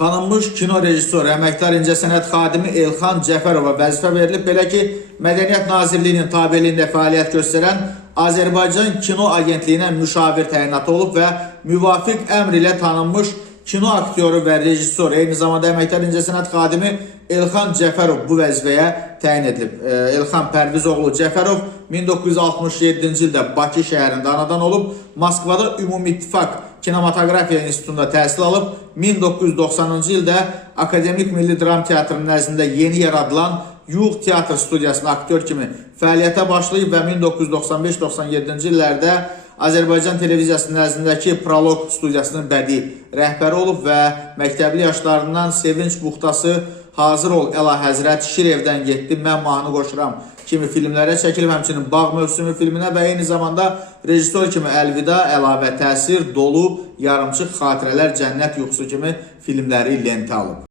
Tanınmış kino rejissoru, əməkdar incəsənət xadimi Elxan Cəfərova vəzifə verilib. Belə ki, Mədəniyyət Nazirliyinin tabeliyində fəaliyyət göstərən Azərbaycan Kino Agentliyinə müşavir təyinatı olub və müvafiq əmr ilə tanınmış kino aktyoru və rejissor, eyni zamanda əməkdar incəsənət xadimi Elxan Cəfərov bu vəzifəyə təyin edilib. Elxan Pərvizoğlu Cəfərov 1967-ci ildə Bakı şəhərində anadan olub, Moskvada Ümumi İttifaq Kinematografiya İnstitutunda təhsil alıb, 1990-cı ildə Akademik Milli Dram Teatrının nəzdində yeni yaradılan Yuğ Teatr Studiyasında aktyor kimi fəaliyyətə başlayıb və 1995-97-ci illərdə Azərbaycan Televiziyasının nəzdindəki Prolog Studiyasının bədii rəhbəri olub və məktəbli yaşlarından Sevinç Buxtası, Hazır ol Əlahəzrət, Şirevdən getdi, Mən mahnı qoşuram kimi filmlərə çəkilib, həmçinin Bağ mövsümü filminə və eyni zamanda rejissor kimi Əlvida, Əlavə Təsir, Dolu, Yarımçıq Xatirələr, Cənnət Yuxusu kimi filmləri lentə alıb.